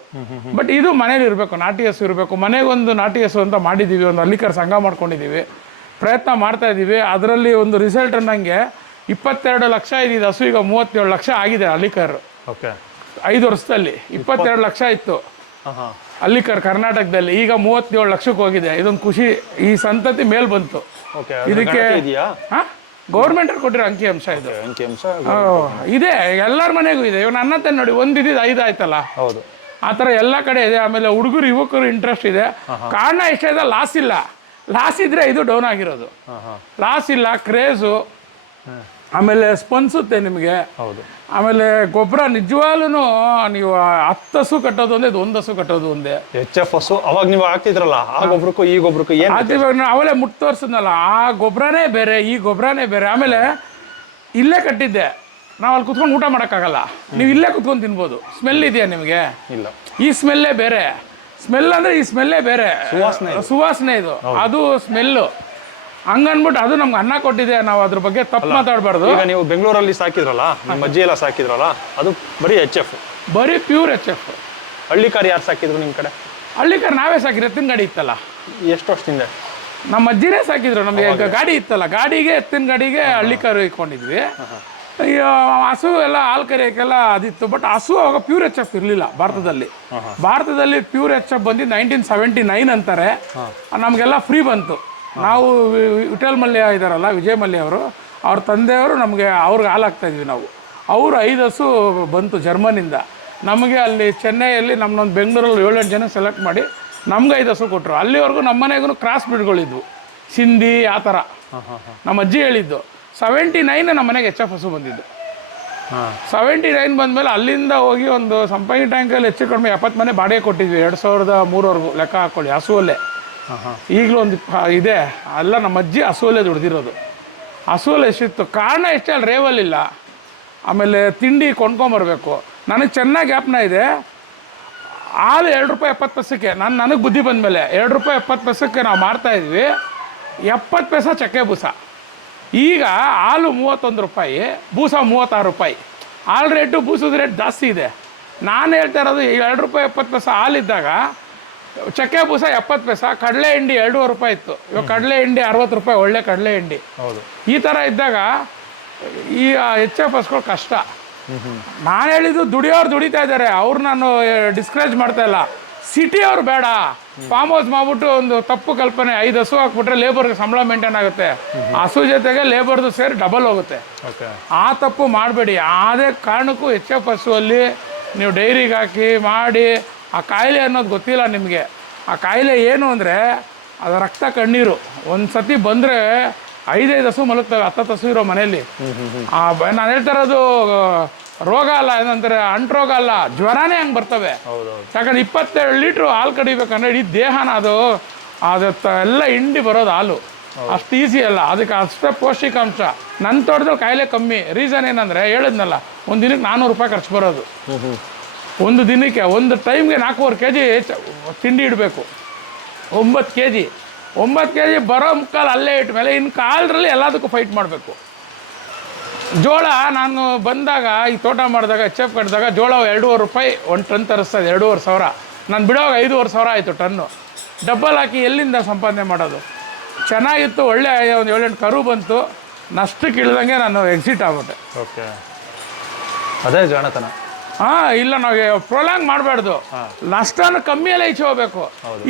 ಬಟ್ ಇದು ಮನೇಲಿ ಇರಬೇಕು ನಾಟಿ ಹಸು ಇರಬೇಕು. ಮನೆಗೊಂದು ನಾಟಿ ಹಸು ಅಂತ ಮಾಡಿದ್ದೀವಿ ಒಂದು ಅಲ್ಲಿಕರ್ ಸಂಘ ಮಾಡ್ಕೊಂಡಿದ್ದೀವಿ ಪ್ರಯತ್ನ ಮಾಡ್ತಾ ಇದ್ದೀವಿ ಅದರಲ್ಲಿ ಒಂದು ರಿಸಲ್ಟ್ ಅನ್ನಂಗೆ ಇಪ್ಪತ್ತೆರಡು ಲಕ್ಷ ಇದ್ದಿದ್ದು ಹಸು ಈಗ ಮೂವತ್ತೇಳು ಲಕ್ಷ ಆಗಿದೆ ಅಲ್ಲಿಕರ್ ಓಕೆ ಐದು ವರ್ಷದಲ್ಲಿ ಇಪ್ಪತ್ತೆರಡು ಲಕ್ಷ ಇತ್ತು. ಅಲ್ಲಿಕರ್ ಕರ್ನಾಟಕದಲ್ಲಿ ಈಗ ಮೂವತ್ತೇಳು ಲಕ್ಷಕ್ಕೆ ಹೋಗಿದೆ. ಇದೊಂದು ಖುಷಿ. ಈ ಸಂತತಿ ಮೇಲ್ ಬಂತು. ಇದಕ್ಕೆ ಗೌರ್ಮೆಂಟ್ ಕೊಟ್ಟಿರೋ ಅಂಕಿ ಅಂಶ ಇದು. ಅಂಕಿ ಅಂಶ ಇದೆ ಎಲ್ಲರ ಮನೆಗೂ ಇದೆ. ಇವ್ ನನ್ನ ಹತ್ರ ನೋಡಿ ಒಂದು ಇದ್ದಿದ್ದು ಐದು ಆಯ್ತಲ್ಲ? ಹೌದು. ಆ ಥರ ಎಲ್ಲ ಕಡೆ ಇದೆ. ಆಮೇಲೆ ಹುಡುಗರು ಯುವಕರು ಇಂಟ್ರೆಸ್ಟ್ ಇದೆ. ಕಾರಣ ಎಷ್ಟೇ ಇದೆ ಲಾಸ್ ಇಲ್ಲ. ಲಾಸ್ ಇದ್ರೆ ಇದು ಡೌನ್ ಆಗಿರೋದು. ಲಾಸ್ ಇಲ್ಲ ಕ್ರೇಜು ಆಮೇಲೆ ಸ್ಪಂದಿಸುತ್ತೆ ನಿಮಗೆ. ಹೌದು. ಆಮೇಲೆ ಗೊಬ್ಬರ ನಿಜವಾಗ್ಲೂ ನೀವು ಹತ್ತು ಹಸು ಕಟ್ಟೋದು ಒಂದೇ ಇದು ಒಂದು ಹಸು ಕಟ್ಟೋದು ಒಂದೇ. ಎಚ್ ಎಫ್ ಹಸು ಅವಾಗ ನೀವು ಹಾಕ್ತಿದ್ರಲ್ಲ ಆ ಗೊಬ್ಬರಕ್ಕೂ ಈ ಗೊಬ್ಬರಕ್ಕೂ ಏನು ಅವಲೇ ಮುಟ್ಟು ತೋರಿಸಿದ್ನಲ್ಲ ಆ ಗೊಬ್ಬರನೇ ಬೇರೆ ಈ ಗೊಬ್ಬರನೇ ಬೇರೆ. ಆಮೇಲೆ ಇಲ್ಲೇ ಕಟ್ಟಿದ್ದೆ. ನಾವು ಅಲ್ಲಿ ಕುತ್ಕೊಂಡು ಊಟ ಮಾಡೋಕ್ಕಾಗಲ್ಲ. ನೀವು ಇಲ್ಲೇ ಕುತ್ಕೊಂಡು ತಿನ್ಬೋದು. ಸ್ಮೆಲ್ ಇದೆಯಾ ನಿಮಗೆ? ಇಲ್ಲ. ಈ ಸ್ಮೆಲ್ಲೇ ಬೇರೆ. ಸ್ಮೆಲ್ ಅಂದರೆ ಈ ಸ್ಮೆಲ್ಲೇ ಬೇರೆ. ಸುವಾಸನೆ ಸುವಾಸನೆ ಇದು. ಅದು ಸ್ಮೆಲ್ಲು ಹಂಗನ್ಬಿಟ್ಟು ಅದು ನಮ್ಗೆ ಅನ್ನ ಕೊಟ್ಟಿದೆ. ನಾವು ಅದ್ರ ಬಗ್ಗೆ ತಪ್ಪು ಮಾತಾಡಬಾರ್ದು. ಈಗ ನೀವು ಬೆಂಗಳೂರಲ್ಲಿ ಸಾಕಿದ್ರಲ್ಲ ನಿಮ್ಮ ಅಜ್ಜಿ ಎಲ್ಲ ಸಾಕಿದ್ರಲ್ಲ ಅದು ಬರೀ ಎಚ್ ಎಫ್ ಬರೀ pure H F Hallikar ಯಾರು ಸಾಕಿದ್ರು ನಿಮ್ಮ ಕಡೆ? ಹಳ್ಳಿಕಾರ ನಾವೇ ಸಾಕಿದ್ರೆ ಎತ್ತಿನ ಗಾಡಿ ಇತ್ತಲ್ಲ? ಎಷ್ಟು ವರ್ಷದಿಂದ? ನಮ್ಮ ಅಜ್ಜಿನೇ ಸಾಕಿದ್ರು. ನಮಗೆ ಗಾಡಿ ಇತ್ತಲ್ಲ ಗಾಡಿಗೆ ಎತ್ತಿನ ಗಾಡಿಗೆ ಹಳ್ಳಿಕರು ಇಟ್ಕೊಂಡಿದ್ವಿ. ಈಗ ಹಸು ಎಲ್ಲ ಹಾಲು ಕರೆಯೋಕ್ಕೆಲ್ಲ ಅದಿತ್ತು. ಬಟ್ ಹಸು ಅವಾಗ ಪ್ಯೂರ್ ಎಚ್ ಎಫ್ ಇರಲಿಲ್ಲ ಭಾರತದಲ್ಲಿ. ಭಾರತದಲ್ಲಿ ಪ್ಯೂರ್ ಎಚ್ ಎಫ್ ಬಂದು ನೈನ್ಟೀನ್ ಸೆವೆಂಟಿ ನೈನ್ ಅಂತಾರೆ ನಮಗೆಲ್ಲ ಫ್ರೀ ಬಂತು. ನಾವು ವಿಠಲ್ ಮಲ್ಯ ಇದ್ದಾರಲ್ಲ ವಿಜಯ್ ಮಲ್ಯ ಅವರು ಅವ್ರ ತಂದೆಯವರು ನಮಗೆ ಅವ್ರಿಗೆ ಹಾಲು ಹಾಕ್ತಾ ಇದ್ವಿ ನಾವು. ಅವರು ಐದು ಹಸು ಬಂತು ಜರ್ಮನಿಂದ. ನಮಗೆ ಅಲ್ಲಿ ಚೆನ್ನೈಯಲ್ಲಿ ನಮ್ಮನ್ನೊಂದು ಬೆಂಗಳೂರಲ್ಲಿ ಏಳೆಂಟು ಜನ ಸೆಲೆಕ್ಟ್ ಮಾಡಿ ನಮ್ಗೆ ಐದು ಹಸು ಕೊಟ್ಟರು ಅಲ್ಲಿವರೆಗೂ ನಮ್ಮ ಮನೆಗೂ ಕ್ರಾಸ್ ಬ್ರೀಡ್ಗಳಿದ್ವು ಸಿಂಧಿ ಆ ಥರ. ನಮ್ಮ ಅಜ್ಜಿ ಹೇಳಿದ್ದು. ಸೆವೆಂಟಿ ನೈನ್ ನಮ್ಮ ಮನೆಗೆ ಎಚ್ ಎಫ್ ಹಸು ಬಂದಿದ್ದು. ಹಾಂ. ಸೆವೆಂಟಿ ನೈನ್ ಬಂದಮೇಲೆ ಅಲ್ಲಿಂದ ಹೋಗಿ ಒಂದು ಸಂಪಂಗಿ ಟ್ಯಾಂಕಲ್ಲಿ ಹೆಚ್ಚು ಕಡಿಮೆ ಎಪ್ಪತ್ತು ಮನೆ ಬಾಡಿಗೆ ಕೊಟ್ಟಿದ್ವಿ. ಎರಡು ಸಾವಿರದ ಮೂರವರೆಗೂ ಲೆಕ್ಕ ಹಾಕ್ಕೊಳ್ಳಿ ಹಸುವಲ್ಲೇ. ಈಗಲೂ ಒಂದು ಇದೆ. ಅಲ್ಲ, ನಮ್ಮ ಅಜ್ಜಿ ಹಸುವಲ್ಲೇ ದುಡ್ದಿರೋದು. ಹಸುವಲ್ಲಿ ಎಷ್ಟಿತ್ತು? ಕಾರಣ ಎಷ್ಟೇ ಅಲ್ಲಿ ರೇವಲ್ ಇಲ್ಲ. ಆಮೇಲೆ ತಿಂಡಿ ಕೊಂಡ್ಕೊಂಬರ್ಬೇಕು ನನಗೆ ಚೆನ್ನಾಗಿ ಜ್ಞಾಪನ ಇದೆ. ಹಾಲು ಎರಡು ರೂಪಾಯಿ ಎಪ್ಪತ್ತು ಪೈಸಕ್ಕೆ ನಾನು ನನಗೆ ಬುದ್ಧಿ ಬಂದಮೇಲೆ ಎರಡು ರೂಪಾಯಿ ಎಪ್ಪತ್ತು ಪೈಸಕ್ಕೆ ನಾವು ಮಾರ್ತಾ ಇದ್ವಿ. ಎಪ್ಪತ್ತು ಪೈಸೆ ಚಕ್ಕೆ ಬೂಸ. ಈಗ ಹಾಲು ಮೂವತ್ತೊಂದು ರೂಪಾಯಿ, ಬೂಸ ಮೂವತ್ತಾರು ರೂಪಾಯಿ. ಹಾಲು ರೇಟು ಬೂಸದ ರೇಟ್ ಜಾಸ್ತಿ ಇದೆ. ನಾನು ಹೇಳ್ತಾ ಇರೋದು ಎರಡು ರೂಪಾಯಿ ಎಪ್ಪತ್ತು ಪೈಸೆ ಹಾಲಿದ್ದಾಗ ಚಕ್ಕೆ ಬೂಸ ಎಪ್ಪತ್ತು ಪೈಸ ಕಡಲೆ ಹಿಂಡಿ ಎರಡೂವರೆ ರೂಪಾಯಿ ಇತ್ತು. ಇವಾಗ ಕಡಲೆ ಹಿಂಡಿ ಅರವತ್ತು ರೂಪಾಯಿ ಒಳ್ಳೆ ಕಡಲೆ ಹಿಂಡಿ. ಹೌದು. ಈ ಥರ ಇದ್ದಾಗ ಈ ಎಚ್ ಎಫ್ ಎಸ್ಗಳು ಕಷ್ಟ. ನಾನು ಹೇಳಿದ್ದು ದುಡಿಯೋರು ದುಡಿತಾ ಇದ್ದಾರೆ ಅವ್ರು ನಾನು ಡಿಸ್ಕರೇಜ್ ಮಾಡ್ತಾ ಇಲ್ಲ. ಸಿಟಿ ಅವ್ರು ಬೇಡ. ಫಾರ್ಮ್ ಹೌಸ್ ಮಾಡ್ಬಿಟ್ಟು ಒಂದು ತಪ್ಪು ಕಲ್ಪನೆ ಐದು ಹಸು ಹಾಕ್ಬಿಟ್ರೆ ಲೇಬರ್ಗೆ ಸಂಬಳ ಮೇಂಟೈನ್ ಆಗುತ್ತೆ. ಹಸು ಜೊತೆಗೆ ಲೇಬರ್ದು ಸೇರಿ ಡಬಲ್ ಹೋಗುತ್ತೆ. ಆ ತಪ್ಪು ಮಾಡಬೇಡಿ. ಅದೇ ಕಾರಣಕ್ಕೂ ಎಚ್ ಎಫ್ ಹಸುವಲ್ಲಿ ನೀವು ಡೈರಿಗೆ ಹಾಕಿ ಮಾಡಿ ಆ ಕಾಯಿಲೆ ಅನ್ನೋದು ಗೊತ್ತಿಲ್ಲ ನಿಮಗೆ. ಆ ಕಾಯಿಲೆ ಏನು ಅಂದರೆ ಅದು ರಕ್ತ ಕಣ್ಣೀರು. ಒಂದು ಸತಿ ಬಂದರೆ ಐದೈದು ಹಸು ಮಲಗ್ತವೆ ಹತ್ತು ಹಸು ಇರೋ ಮನೆಯಲ್ಲಿ. ನಾನು ಹೇಳ್ತಾ ಇರೋದು ರೋಗ ಅಲ್ಲ ಏನಂತಾರೆ ಅಂಟು ರೋಗ ಅಲ್ಲ ಜ್ವರನೇ ಹಂಗೆ ಬರ್ತವೆ. ಯಾಕಂದ್ರೆ ಇಪ್ಪತ್ತೇಳು ಲೀಟ್ರು ಹಾಲು ಕಡಿಬೇಕಂದ್ರೆ ಇಡೀ ದೇಹನ ಅದು ಅದು ಎಲ್ಲ ಹಿಂಡಿ ಬರೋದು ಹಾಲು. ಅಷ್ಟು ಈಸಿ ಅಲ್ಲ. ಅದಕ್ಕೆ ಅಷ್ಟೇ ಪೌಷ್ಟಿಕಾಂಶ. ನನ್ನ ತೋಟದಲ್ಲಿ ಕಾಯಿಲೆ ಕಮ್ಮಿ. ರೀಸನ್ ಏನಂದರೆ ಹೇಳಿದ್ನಲ್ಲ ಒಂದು ದಿನಕ್ಕೆ ನಾನ್ನೂರು ರೂಪಾಯಿ ಖರ್ಚು ಬರೋದು. ಒಂದು ದಿನಕ್ಕೆ, ಒಂದು ಟೈಮ್ಗೆ ನಾಲ್ಕೂವರೆ ಕೆ ಜಿ ತಿಂಡಿ ಇಡಬೇಕು. ಒಂಬತ್ತು ಕೆ ಜಿ ಒಂಬತ್ತು ಕೆ ಜಿ ಬರೋ ಮುಕ್ಕಾಲು ಅಲ್ಲೇ ಇಟ್ಟ ಮೇಲೆ ಇನ್ನು ಕಾಲರಲ್ಲಿ ಎಲ್ಲದಕ್ಕೂ ಫೈಟ್ ಮಾಡಬೇಕು. ಜೋಳ ನಾನು ಬಂದಾಗ, ಈ ತೋಟ ಮಾಡಿದಾಗ ಚೆಪ್ ಕಟ್ಟಿದಾಗ ಜೋಳ ಎರಡೂವರೆ ರೂಪಾಯಿ, ಒಂದು ಟನ್ ತರಿಸ್ತದೆ, ಎರಡೂವರೆ ಸಾವಿರ. ನಾನು ಬಿಡೋವಾಗ ಐದೂವರೆ ಸಾವಿರ ಆಯಿತು ಟನ್ನು. ಡಬ್ಬಲ್ ಹಾಕಿ ಎಲ್ಲಿಂದ ಸಂಪಾದನೆ ಮಾಡೋದು? ಚೆನ್ನಾಗಿತ್ತು, ಒಳ್ಳೆ ಒಂದು ಏಳೆಂಟು ಕರು ಬಂತು. ನಷ್ಟಕ್ಕೆ ಇಳ್ದಂಗೆ ನಾನು ಎಕ್ಸಿಟ್ ಆಗ್ಬಿಟ್ಟೆ. ಓಕೆ ಅದೇ ಜಾಣತನ. ಹಾಂ ಇಲ್ಲ ನಾವು ಪ್ರೊಲಾಂಗ್ ಮಾಡಬಾರ್ದು. ನಷ್ಟನ ಕಮ್ಮಿಯಲ್ಲೇ ಈಚೆ ಹೋಗ್ಬೇಕು.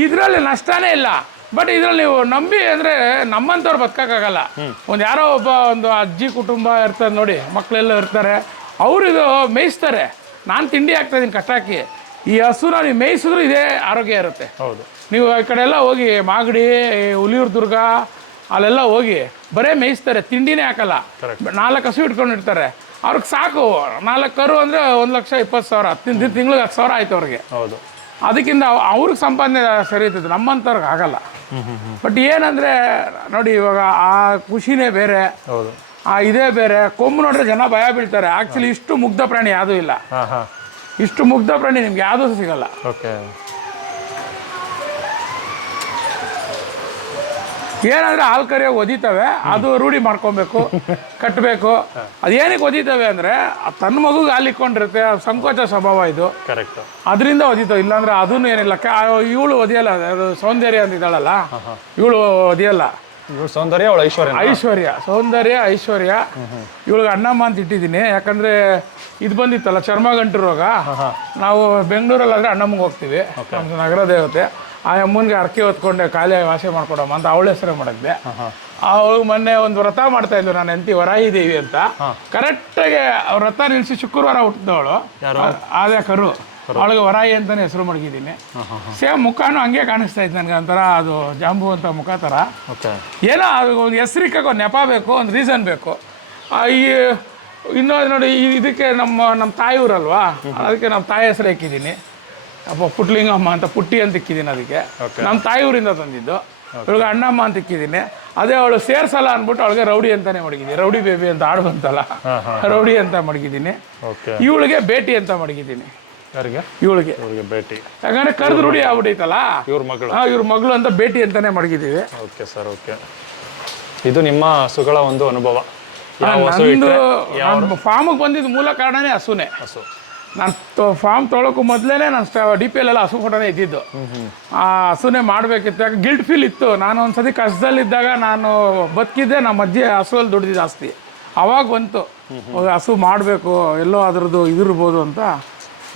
ಇದರಲ್ಲಿ ನಷ್ಟನೇ ಇಲ್ಲ. ಬಟ್ ಇದರಲ್ಲಿ ನೀವು ನಂಬಿ ಅಂದರೆ ನಮ್ಮಂಥವ್ರು ಬದುಕೋಕ್ಕಾಗಲ್ಲ. ಒಂದು ಯಾರೋ ಒಬ್ಬ ಒಂದು ಅಜ್ಜಿ ಕುಟುಂಬ ಇರ್ತದೆ ನೋಡಿ ಮಕ್ಕಳೆಲ್ಲ ಇರ್ತಾರೆ. ಅವರು ಇದು ಮೇಯಿಸ್ತಾರೆ. ನಾನು ತಿಂಡಿ ಹಾಕ್ತಾ ಇದ್ದೀನಿ ಕಟ್ಟಾಕಿ ಈ ಹಸುನ ನೀವು ಮೇಯಿಸಿದ್ರು ಇದೇ ಆರೋಗ್ಯ ಇರುತ್ತೆ. ಹೌದು. ನೀವು ಈ ಕಡೆ ಎಲ್ಲ ಹೋಗಿ ಮಾಗಡಿ ಹುಲಿಯೂರು ದುರ್ಗ ಅಲ್ಲೆಲ್ಲ ಹೋಗಿ ಬರೇ ಮೇಯಿಸ್ತಾರೆ. ತಿಂಡಿನೇ ಹಾಕಲ್ಲ. ನಾಲ್ಕು ಹಸು ಇಟ್ಕೊಂಡಿರ್ತಾರೆ. ಅವ್ರಿಗೆ ಸಾಕು ನಾಲ್ಕು ಕರು ಅಂದರೆ ಒಂದು ಲಕ್ಷ ಇಪ್ಪತ್ತು ಸಾವಿರ ಹತ್ತಿನ ತಿಂಗ್ಳಿಗೆ ಹತ್ತು ಸಾವಿರ ಆಯ್ತು ಅವ್ರಿಗೆ. ಹೌದು. ಅದಕ್ಕಿಂತ ಅವ್- ಅವ್ರಿಗೆ ಸಂಪಾದನೆ ಸರಿ ಇರ್ತದೆ ನಮ್ಮಂಥವ್ರಿಗೆ ಆಗಲ್ಲ. ಬಟ್ ಏನಂದರೆ ನೋಡಿ ಇವಾಗ ಆ ಖುಷಿನೇ ಬೇರೆ ಹೌದು. ಆ ಇದೇ ಬೇರೆ ಕೊಂಬು ನೋಡಿದ್ರೆ ಜನ ಭಯ ಬೀಳ್ತಾರೆ. ಆ್ಯಕ್ಚುಲಿ ಇಷ್ಟು ಮುಗ್ಧ ಪ್ರಾಣಿ ಯಾವುದೂ ಇಲ್ಲ. ಇಷ್ಟು ಮುಗ್ಧ ಪ್ರಾಣಿ ನಿಮ್ಗೆ ಯಾವುದೂ ಸಿಗಲ್ಲ. ಓಕೆ ಏನಂದ್ರೆ ಹಾಲು ಕರಿಯೋಗಿ ಒದಿತವೆ ಅದು ರೂಢಿ ಮಾಡ್ಕೊಬೇಕು ಕಟ್ಟಬೇಕು ಅದೇನಕ್ಕೆ ಒದಿತವೆ ಅಂದರೆ ತನ್ನ ಮಗುಗೆ ಹಾಲು ಇಕ್ಕೊಂಡಿರುತ್ತೆ ಅದು ಸಂಕೋಚ ಸ್ವಭಾವ ಇದು. ಕರೆಕ್ಟ್ ಅದರಿಂದ ಒದಿತವೆ ಇಲ್ಲಾಂದ್ರೆ ಅದೂ ಏನಿಲ್ಲ. ಇವಳು ಒದಿಯಲ್ಲ ಅದು ಸೌಂದರ್ಯ ಅಂತ ಇದ್ದಾಳಲ್ಲ ಇವಳು ಒದಿಯಲ್ಲ. ಇವ್ಳು ಸೌಂದರ್ಯ ಅವಳು ಐಶ್ವರ್ಯ ಐಶ್ವರ್ಯ ಸೌಂದರ್ಯ ಐಶ್ವರ್ಯ. ಇವಳಿಗೆ ಅಣ್ಣಮ್ಮ ಅಂತ ಇಟ್ಟಿದ್ದೀನಿ. ಯಾಕಂದ್ರೆ ಇದು ಬಂದಿತ್ತಲ್ಲ ಚರ್ಮ ಗಂಟು ರೋಗ. ನಾವು ಬೆಂಗಳೂರಲ್ಲಾದ್ರೆ ಅಣ್ಣಮ್ಮಗೆ ಹೋಗ್ತೀವಿ ನಗರ ದೇವತೆ. ಆ ಅಮ್ಮನಿಗೆ ಅರ್ಕೆ ಹೊತ್ಕೊಂಡೆ ಕಾಲೇ ವಾಸಿ ಮಾಡ್ಕೊಡಮ್ಮ ಅಂತ ಅವಳ ಹೆಸರು ಮಾಡಿದ್ದೆ. ಅವಳು ಮೊನ್ನೆ ಒಂದು ವ್ರತ ಮಾಡ್ತಾ ಇದ್ಲು ನಾನು ಎಂತಿ ವರಾಹಿ ದೇವಿ ಅಂತ. ಕರೆಕ್ಟಾಗಿ ವ್ರತ ನಿಲ್ಲಿಸಿ ಶುಕ್ರವಾರ ಹುಟ್ಟಿದವಳು? ಅದೇ ಕರು. ಅವಳಿಗೆ ವರಾಯಿ ಅಂತಾನೆ ಹೆಸರು ಮಡಗಿದ್ದೀನಿ. ಸೇಮ್ ಮುಖನೂ ಹಂಗೆ ಕಾಣಿಸ್ತಾ ಇತ್ತು ನನಗೆ ಒಂಥರ ಅದು ಜಾಂಬು ಅಂತ ಮುಖ ಥರ ಏನೋ ಅದು ಒಂದು ಹೆಸರಿಕೆ ಒಂದು ನೆಪ ಬೇಕು ಒಂದು ರೀಸನ್ ಬೇಕು. ಈ ಇನ್ನೊಂದು ನೋಡಿ ಇದಕ್ಕೆ ನಮ್ಮ ನಮ್ಮ ತಾಯಿ ಊರಲ್ವಾ? ಅದಕ್ಕೆ ನಮ್ಮ ತಾಯಿ ಹೆಸರು ಹಾಕಿದ್ದೀನಿ. ಅಪ್ಪ ಪುಟ್ಲಿಂಗಮ್ಮ ಅಂತ ಪುಟ್ಟಿ ಅಂತ ಇಕ್ಕಿದ್ದೀನಿ ಅದಕ್ಕೆ. ನಮ್ಮ ತಾಯಿ ಊರಿಂದ ತಂದಿದ್ದು. ಇವಳಿಗೆ ಅಣ್ಣಮ್ಮ ಅಂತ ಇಕ್ಕಿದ್ದೀನಿ. ಅದೇ ಅವಳು ಸೇರ್ಸಲ್ಲ ಅಂದ್ಬಿಟ್ಟು ಅವಳಿಗೆ ರೌಡಿ ಅಂತಾನೆ ಮಡಗಿದ್ದೀನಿ. ರೌಡಿ ಬೇಬಿ ಅಂತ ಆಡು ಬಂತಲ್ಲ ರೌಡಿ ಅಂತ ಮಡಗಿದ್ದೀನಿ. ಇವಳಿಗೆ ಭೇಟಿ ಅಂತ ಮಡಗಿದ್ದೀನಿ. ಇವಳಿಗೆ. ಭೇಟಿ ಯಾಕಂದ್ರೆ ಕರೆದು ರೂಢಿ ಆಗ್ಬಿಟ್ಟೈತಲ್ಲ ಇವ್ರ ಮಗಳು. ಇವ್ರ ಮಗಳು ಅಂತ ಭೇಟಿ ಅಂತಾನೆ ಮಡಗಿದ್ದೀವಿ. ಓಕೆ ಸರ್ ಓಕೆ ಇದು ನಿಮ್ಮ ಹಸುಗಳ ಒಂದು ಅನುಭವ. ನಂದು ನಾನು ಫಾರ್ಮಿಗೆ ಬಂದಿದ್ದು ಮೂಲ ಕಾರಣನೇ ಹಸುನೇ. ಹಸು. ನಾನು ಫಾರ್ಮ್ ತೊಳೋಕ್ಕೂ ಮೊದಲೇ ನಾನು ಡಿ ಪಿ ಎಲ್ ಎಲ್ಲ ಹಸು ಫೋಟೋನೇ ಇದ್ದಿದ್ದು. ಆ ಹಸುನೇ ಮಾಡಬೇಕಿತ್ತು. ಯಾಕೆ ಗಿಲ್ಟ್ ಫೀಲ್ ಇತ್ತು. ನಾನು ಒಂದ್ಸತಿ ಕಷ್ಟದಲ್ಲಿದ್ದಾಗ ನಾನು ಬದುಕಿದ್ದೆ ನಮ್ಮ ಅಜ್ಜಿ ಹಸುವಲ್ಲಿ ದುಡ್ದು ಜಾಸ್ತಿ. ಅವಾಗ ಬಂತು. ಹಸು ಮಾಡಬೇಕು ಎಲ್ಲೋ ಅದ್ರದ್ದು ಇದಿರ್ಬೋದು ಅಂತ.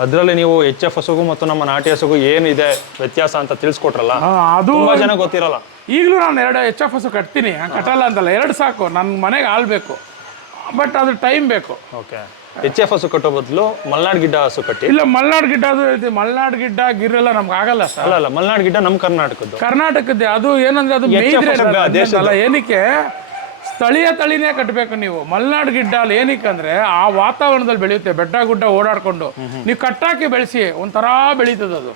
ಅದರಲ್ಲಿ ನೀವು ಎಚ್ ಎಫ್ ಹಸುಗು ಮತ್ತು ನಮ್ಮ ನಾಟಿ ಹಸುಗೂ ಏನಿದೆ ವ್ಯತ್ಯಾಸ ಅಂತ ತಿಳಿಸ್ಕೊಟ್ರಲ್ಲ? ಅದು ಜನ ಗೊತ್ತಿರಲ್ಲ. ಈಗಲೂ ನಾನು ಎರಡು ಎಚ್ ಎಫ್ ಹಸು ಕಟ್ತೀನಿ. ಕಟ್ಟಲ್ಲ ಅಂತಲ್ಲ. ಎರಡು ಸಾಕು. ನನ್ನ ಮನೆಗೆ ಆಳ್ಬೇಕು ಬಟ್ ಅದು ಟೈಮ್ ಬೇಕು. ಓಕೆ ಎಚ್ ಎಫ್ ಹಸು ಕಟ್ಟೋ ಬದಲು ಮಲ್ನಾಡ್ ಗಿಡ್ಡ ಹಸು ಕಟ್ಟಿ. ಇಲ್ಲ ಮಲ್ನಾಡ್ ಗಿಡ್ಡ ಅದು ಐತಿ. ಮಲ್ನಾಡ್ ಗಿಡ್ಡ ಗಿರೆಲ್ಲ ನಮ್ಗೆ ಆಗಲ್ಲ ಸರ್. ಅಲ್ಲ ಅಲ್ಲ ಮಲ್ನಾಡ್ ಗಿಡ್ಡ ನಮ್ಮ ಕರ್ನಾಟಕದ್ದು. ಕರ್ನಾಟಕದ್ದೇ. ಅದು ಏನಂದ್ರೆ ಅದು ಮೇಯ್ದ್ರೆ ಅಲ್ಲ, ಏನಕ್ಕೆ? ಸ್ಥಳೀಯ ತಳಿನೇ ಕಟ್ಟಬೇಕು ನೀವು. ಮಲ್ನಾಡ್ ಗಿಡ್ಡ ಅಲ್ಲಿ ಏನಕ್ಕೆ ಅಂದ್ರೆ ಆ ವಾತಾವರಣದಲ್ಲಿ ಬೆಳೆಯುತ್ತೆ ಬೆಟ್ಟ ಗುಡ್ಡ ಓಡಾಡ್ಕೊಂಡು. ನೀವು ಕಟ್ಟಾಕಿ ಬೆಳೆಸಿ ಒಂಥರ ಬೆಳೀತದೆ ಅದು.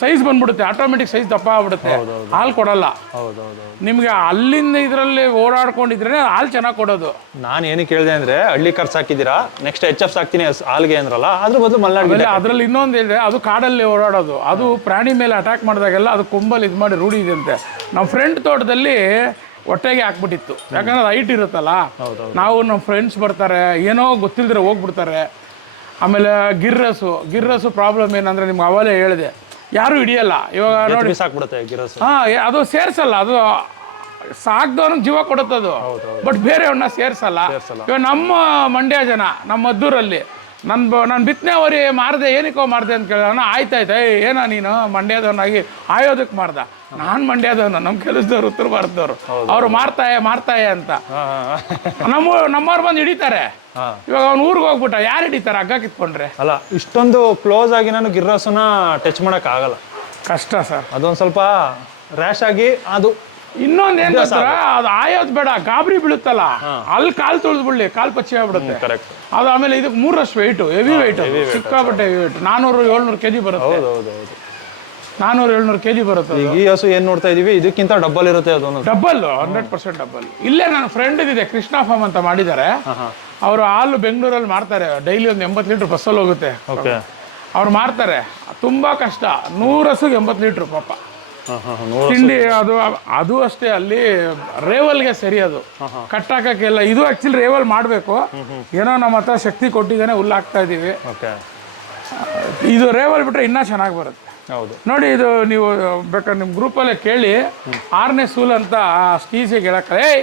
ಸೈಜ್ ಬಂದ್ಬಿಡುತ್ತೆ ಆಟೋಮೆಟಿಕ್ ಸೈಜ್ ದಪ್ಪ ಆಗ್ಬಿಡುತ್ತೆ. ಹಾಲು ಕೊಡಲ್ಲ. ಹೌದು ಹೌದು ನಿಮಗೆ ಅಲ್ಲಿಂದ ಇದರಲ್ಲಿ ಓಡಾಡ್ಕೊಂಡಿದ್ರೆ ಹಾಲು ಚೆನ್ನಾಗಿ ಕೊಡೋದು. ನಾನು ಏನು ಕೇಳಿದೆ ಅಂದ್ರೆ ಹಳ್ಳಿ ಖರ್ಚು ಹಾಕಿದ್ದೀರಾ ನೆಕ್ಸ್ಟ್ ಎಚ್ ಎಫ್ ಹಾಕ್ತೀನಿ ಹಾಲಿಗೆ ಅಂದ್ರಲ್ಲ ಅದ್ರ ಬದಲು ಮಲ್ನಾಡ್ ಅದ್ರಲ್ಲಿ ಇನ್ನೊಂದು ಇದೆ ಅದು ಕಾಡಲ್ಲಿ ಓಡಾಡೋದು. ಅದು ಪ್ರಾಣಿ ಮೇಲೆ ಅಟ್ಯಾಕ್ ಮಾಡಿದಾಗೆಲ್ಲ ಅದು ಕೊಂಬಲ್ಲಿ ಇದು ಮಾಡಿ ರೂಢಿ ಇದೆ ಅಂತೆ. ನಮ್ಮ ಫ್ರೆಂಡ್ ತೋಟದಲ್ಲಿ ಹೊಟ್ಟೆಗೆ ಹಾಕ್ಬಿಟ್ಟಿತ್ತು. ಯಾಕಂದ್ರೆ ಹೈಟ್ ಇರುತ್ತಲ್ಲ? ನಾವು ನಮ್ಮ ಫ್ರೆಂಡ್ಸ್ ಬರ್ತಾರೆ ಏನೋ ಗೊತ್ತಿಲ್ಲದ್ರೆ ಹೋಗ್ಬಿಡ್ತಾರೆ. ಆಮೇಲೆ ಗಿರ್ರಸು ಗಿರ್ರಸು ಪ್ರಾಬ್ಲಮ್ ಏನಂದ್ರೆ ನಿಮ್ಗೆ ಅವಾಗಲೇ ಹೇಳಿದೆ. ಯಾರು ಹಿಡಿಯಲ್ಲ. ಇವಾಗ ನೋಡಿ. ಸಾಕ್ಬಿಡುತ್ತೆ ಗಿರಸ್. ಹಾ ಅದು ಸೇರ್ಸಲ್ಲ ಅದು ಸಾಕ್ದವ್ರ ಜೀವ ಕೊಡುತ್ತದು. ಬಟ್ ಬೇರೆಯವ್ರನ್ನ ಸೇರ್ಸಲ್ಲ. ಇವಾಗ ನಮ್ಮ ಮಂಡ್ಯ ಜನ ನಮ್ಮ ಮದ್ದೂರಲ್ಲಿ ನನ್ನ ನಾನು ಬಿತ್ತನೆ ಅವರಿ ಮಾರ್ದೆ ಏನಕ್ಕೋ ಮಾರ್ದೆ ಅಂತ ಕೇಳಿದ ಆಯ್ತಾಯ್ತು ಏ ಏನೋ ನೀನು? ಮಂಡ್ಯದವನಾಗಿ ಆಯೋದಕ್ಕೆ ಮಾರ್ದ. ನಾನು ಮಂಡ್ಯದವನು ನಮ್ಮ ಕೆಲಸದವ್ರು ಉತ್ತರ ಭಾರತದವರು. ಅವ್ರು ಮಾರ್ತಾಯ ಮಾರ್ತಾಯ ಅಂತ. ನಮ್ಮ ನಮ್ಮವ್ರು ಬಂದು ಹಿಡಿತಾರೆ. ಇವಾಗ ಅವ್ನು ಊರಿಗೆ ಹೋಗ್ಬಿಟ್ಟ. ಯಾರು ಹಿಡಿತಾರೆ? ಹಗ್ಗ ಕಿತ್ಕೊಂಡ್ರೆ. ಅಲ್ಲ ಇಷ್ಟೊಂದು ಕ್ಲೋಸ್ ಆಗಿ ನಾನು ಗಿರ್ರಾಸನ ಟಚ್ ಮಾಡೋಕ್ಕಾಗಲ್ಲ ಕಷ್ಟ ಸರ್. ಅದೊಂದು ಸ್ವಲ್ಪ ರ್ಯಾಶ್ ಆಗಿ ಅದು ಇನ್ನೊಂದ್ ಏನ್ ಗೊತ್ತಾ? ಅದು ಆಯೋದ್ ಬೇಡ ಗಾಬರಿ ಬೀಳುತ್ತಲ್ಲ? ಅಲ್ಲಿ ಕಾಲ್ ತುಳಿದು ಬಿಡ್ಲಿ ಕಾಲ್ ಪಚ್ಚಿ ಆಗ್ಬಿಡುತ್ತೆ. ಕರೆಕ್ಟ್ ಅದು ಆಮೇಲೆ ಇದಕ್ಕೆ ಮೂರಷ್ಟು ವೆಯ್ಟು ಹೆವಿ ವೆಯ್ಟ್ ಸಿಕ್ಕಾಪಟ್ಟೆ ಹೆವಿ ವೆಯ್ಟ್ ನಾನೂರು ಏಳ್ನೂರು ಕೆಜಿ ಬರುತ್ತೆ. ಹೌದು ನಾನೂರು ಏಳ್ನೂರು ಕೆಜಿ ಬರುತ್ತೆ ಈಗ ಈ ಹಸು ಏನ್ ನೋಡ್ತಾ ಇದೀವಿ? ಇದಕ್ಕಿಂತ ಡಬ್ಬಲ್ ಇರುತ್ತೆ ಅದು ಡಬ್ಬಲ್ ಹಂಡ್ರೆಡ್ ಪರ್ಸೆಂಟ್ ಡಬಲ್ ಇಲ್ಲೇ ನನ್ನ ಫ್ರೆಂಡ್ ಇದೆ ಕೃಷ್ಣ ಫಾರ್ಮ್ ಅಂತ ಮಾಡಿದ್ದಾರೆ. ಅವರು ಹಾಲು ಬೆಂಗಳೂರಲ್ಲಿ ಮಾರ್ತಾರೆ. ಡೈಲಿ ಒಂದು ಎಂಬತ್ತು ಲೀಟ್ರ್ ಬಸ್ಸಲ್ಲಿ ಹೋಗುತ್ತೆ. ಓಕೆ ಅವ್ರು ಮಾರ್ತಾರೆ. ತುಂಬಾ ಕಷ್ಟ. ನೂರು ಹಸುಗೆ ಎಂಬತ್ತು ಲೀಟ್ರ್ ಪಾಪ. ತಿಂಡಿ ಅದು ಅದು ಅಷ್ಟೇ ಅಲ್ಲಿ ರೇವಲ್ಗೆ ಸರಿ ಅದು. ಕಟ್ಟಾಕಕ್ಕೆಲ್ಲ ಇದು ಆಕ್ಚುಲಿ ರೇವಲ್ ಮಾಡಬೇಕು. ಏನೋ ನಮ್ಮ ಹತ್ರ ಶಕ್ತಿ ಕೊಟ್ಟಿದ್ದಾನೆ ಹುಲ್ಲು ಹಾಕ್ತಾ ಓಕೆ. ಇದು ರೇವಲ್ ಬಿಟ್ರೆ ಇನ್ನೂ ಚೆನ್ನಾಗಿ ಬರುತ್ತೆ. ಹೌದು. ನೋಡಿ ಇದು ನೀವು ಬೇಕಾದ್ರೆ ನಿಮ್ಮ ಗ್ರೂಪಲ್ಲೇ ಕೇಳಿ ಆರನೇ ಸೂಲ್ ಅಂತ ಸ್ಟೀಸಿಗೆ ಹೇಳಕ್ಕೆ ಏಯ್!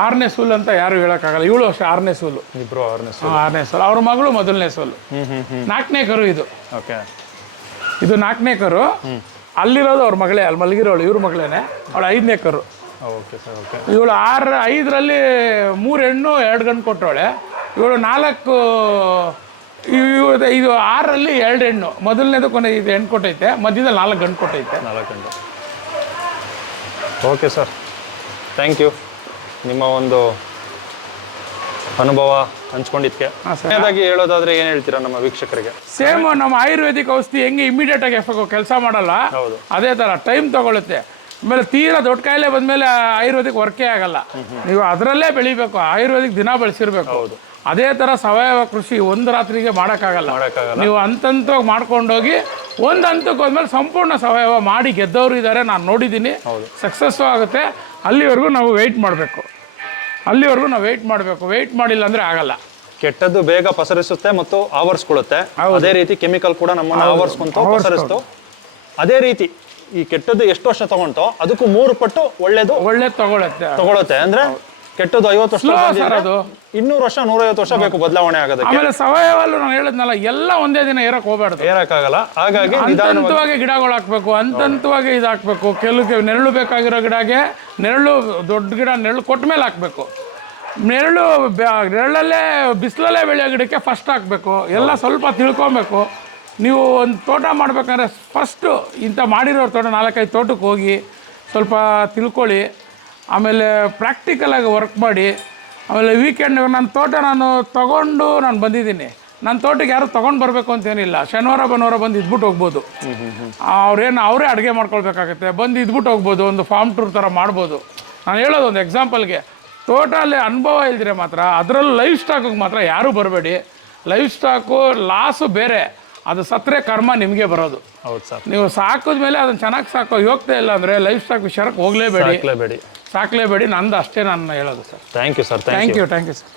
ಆರನೇ ಸೂಲ್ ಅಂತ ಯಾರು ಹೇಳೋಕ್ಕಾಗಲ್ಲ ಇವಳು ಅಷ್ಟೇ ಆರನೇ ಸೂಲು. ಇಬ್ರು ಆರನೇ ಸೂಲ್. ಆರನೇ ಸೂಲು. ಅವ್ರ ಮಗಳು ಮೊದಲನೇ ಸೂಲು. ನಾಲ್ಕನೇ ಕರು ಇದು. ಓಕೆ. ಇದು ನಾಲ್ಕನೇ ಕರು ಅಲ್ಲಿರೋದು ಅವ್ರ ಮಗಳೇ ಅಲ್ಲಿ ಮಲಗಿರೋಳು ಇವ್ರ ಮಗಳೇನೆ. ಅವಳು ಐದನೇ ಕರು ಓಕೆ ಸರ್ ಓಕೆ. ಇವಳು ಆರು ಐದರಲ್ಲಿ ಮೂರು ಹೆಣ್ಣು ಎರಡು ಗಂಡು ಕೊಟ್ಟವಳೆ. ಇವಳು ನಾಲ್ಕು ಇದು ಆರಲ್ಲಿ ಎರಡು ಹೆಣ್ಣು. ಮೊದಲನೇದು ಕೊನೆ ಇದು ಹೆಣ್ಣು ಕೊಟ್ಟೈತೆ ಮಧ್ಯದಲ್ಲಿ ನಾಲ್ಕು ಗಂಡು ಕೊಟ್ಟೈತೆ. ನಾಲ್ಕು ಗಂಟೆ ಓಕೆ ಸರ್. Thank you. ನಿಮ್ಮ ಒಂದು ಅನುಭವ ಹಂಚ್ಕೊಂಡಿದ್ಕೆ. ಕೊನೆಯದಾಗಿ ಹೇಳೋದಾದ್ರೆ ಏನು ಹೇಳ್ತೀರಾ ನಮ್ಮ ವೀಕ್ಷಕರಿಗೆ? ಸೇಮ್ ನಮ್ಮ ಆಯುರ್ವೇದಿಕ್ ಔಷಧಿ ಹೆಂಗೆ ಇಮಿಡಿಯೇಟ್ ಆಗಿ ಎಫೆಕ್ಟ್ ಕೆಲಸ ಮಾಡಲ್ಲ. ಹೌದು. ಅದೇ ತರ ಟೈಮ್ ತಗೊಳುತ್ತೆ. ಆಮೇಲೆ ತೀರಾ ದೊಡ್ಡ ಕಾಯಿಲೆ ಬಂದ್ಮೇಲೆ ಆಯುರ್ವೇದಿಕ್ ವರ್ಕೇ ಆಗಲ್ಲ. ನೀವು ಅದರಲ್ಲೇ ಬೆಳಿಬೇಕು ಆಯುರ್ವೇದಿಕ್ ದಿನ ಬೆಳೆಸಿರ್ಬೇಕು. ಹೌದು. ಅದೇ ಥರ ಸಾವಯವ ಕೃಷಿ ಒಂದು ರಾತ್ರಿಗೆ ಮಾಡೋಕ್ಕಾಗಲ್ಲ. ಮಾಡೋಕ್ಕಾಗಲ್ಲ. ನೀವು ಹಂತವಾಗಿ ಮಾಡ್ಕೊಂಡೋಗಿ ಒಂದು ಹಂತಕ್ಕೆ ಹೋದ್ಮೇಲೆ ಸಂಪೂರ್ಣ ಸಾವಯವ ಮಾಡಿ ಗೆದ್ದವರು ಇದ್ದಾರೆ ನಾನು ನೋಡಿದ್ದೀನಿ. ಸಕ್ಸಸ್ಸು ಆಗುತ್ತೆ. ಅಲ್ಲಿವರೆಗೂ ನಾವು ವೆಯ್ಟ್ ಮಾಡಬೇಕು. ಅಲ್ಲಿವರೆಗೂ ನಾವು ವೆಯ್ಟ್ ಮಾಡಬೇಕು. ವೆಯ್ಟ್ ಮಾಡಿಲ್ಲ ಅಂದರೆ ಆಗಲ್ಲ. ಕೆಟ್ಟದ್ದು ಬೇಗ ಪಸರಿಸುತ್ತೆ ಮತ್ತು ಆವರಿಸ್ಕೊಳ್ಳುತ್ತೆ. ಅದೇ ರೀತಿ ಕೆಮಿಕಲ್ ಕೂಡ ನಮ್ಮನ್ನು ಆವರಿಸ್ಕೊಂತು ಪಸರಿಸ್ತು. ಅದೇ ರೀತಿ ಈ ಕೆಟ್ಟದ್ದು ಎಷ್ಟು ವರ್ಷ ತಗೊಂತೋ ಅದಕ್ಕೂ ಮೂರು ಪಟ್ಟು ಒಳ್ಳೇದು ಒಳ್ಳೇದು ತಗೊಳತ್ತೆ. ತಗೊಳತ್ತೆ. ಅಂದ್ರೆ ಕೆಟ್ಟದ್ದು ಐವತ್ತು ವರ್ಷ ಅದು. ಇನ್ನೂರು ವರ್ಷ ನೂರೈವತ್ತು ವರ್ಷ ಬೇಕು ಬದಲಾವಣೆ ಆಗೋದಕ್ಕೆ. ಆಮೇಲೆ ಸಾವಯವಲ್ಲೂ ನಾನು ಹೇಳಿದ್ನಲ್ಲ ಎಲ್ಲ ಒಂದೇ ದಿನ ಏರಕ್ ಹೋಗ್ಬಾರ್ದು ಏರಕ್ಕಾಗಲ್ಲ. ಹಾಗಾಗಿ ಹಂತವಾಗಿ ಗಿಡಗಳು ಹಾಕ್ಬೇಕು ಹಂತವಾಗಿ ಇದು ಹಾಕ್ಬೇಕು. ಕೆಲವು ನೆರಳು ಬೇಕಾಗಿರೋ ಗಿಡಗೆ ನೆರಳು ದೊಡ್ಡ ಗಿಡ ನೆರಳು ಕೊಟ್ಟ ಮೇಲೆ ಹಾಕ್ಬೇಕು. ನೆರಳು ನೆರಳಲ್ಲೇ ಬಿಸಿಲಲ್ಲೇ ಬೆಳೆಯೋ ಗಿಡಕ್ಕೆ ಫಸ್ಟ್ ಹಾಕಬೇಕು. ಎಲ್ಲ ಸ್ವಲ್ಪ ತಿಳ್ಕೊಬೇಕು. ನೀವು ಒಂದು ತೋಟ ಮಾಡ್ಬೇಕಂದ್ರೆ ಫಸ್ಟು ಇಂಥ ಮಾಡಿರೋ ತೋಟ ನಾಲ್ಕೈದು ತೋಟಕ್ಕೆ ಹೋಗಿ ಸ್ವಲ್ಪ ತಿಳ್ಕೊಳ್ಳಿ. ಆಮೇಲೆ ಪ್ರಾಕ್ಟಿಕಲಾಗಿ ವರ್ಕ್ ಮಾಡಿ ಆಮೇಲೆ ವೀಕೆಂಡ್ ನನ್ನ ತೋಟ ನಾನು ತೊಗೊಂಡು ನಾನು ಬಂದಿದ್ದೀನಿ. ನನ್ನ ತೋಟಕ್ಕೆ ಯಾರು ತೊಗೊಂಡು ಬರಬೇಕು ಅಂತೇನಿಲ್ಲ. ಶನಿವಾರ ಭಾನುವಾರ ಬಂದು ಇದ್ಬಿಟ್ಟು ಹೋಗ್ಬೋದು. ಅವ್ರೇನು ಅವರೇ ಅಡುಗೆ ಮಾಡ್ಕೊಳ್ಬೇಕಾಗತ್ತೆ. ಬಂದು ಇದ್ಬಿಟ್ಟು ಹೋಗ್ಬೋದು ಒಂದು ಫಾರ್ಮ್ ಟೂರ್ ಥರ ಮಾಡ್ಬೋದು. ನಾನು ಹೇಳೋದು ಒಂದು ಎಕ್ಸಾಂಪಲ್ಗೆ ತೋಟಲ್ಲಿ ಅನುಭವ ಇಲ್ದಿರೆ ಮಾತ್ರ ಅದರಲ್ಲಿ ಲೈಫ್ ಸ್ಟಾಕಿಗೆ ಮಾತ್ರ ಯಾರೂ ಬರಬೇಡಿ. ಲೈಫ್ ಸ್ಟಾಕು ಲಾಸು ಬೇರೆ. ಅದು ಸತ್ತರೆ ಕರ್ಮ ನಿಮಗೆ ಬರೋದು. ಹೌದು ಸರ್. ನೀವು ಸಾಕಿದ್ಮೇಲೆ ಅದನ್ನು ಚೆನ್ನಾಗಿ ಸಾಕೋ ಹೋಗ್ತಾ ಇಲ್ಲ ಅಂದರೆ ಲೈಫ್ ಸ್ಟಾಕ್ ವಿಚಾರಕ್ಕೆ ಹೋಗಲೇಬೇಡಿ. ಹಾಕ್ಲೇಬೇಡಿ ಸಾಕಲೇಬೇಡಿ ನಂದು ಅಷ್ಟೇ ನಾನು ಹೇಳೋದು sir. Thank you sir thank thank you thank you sir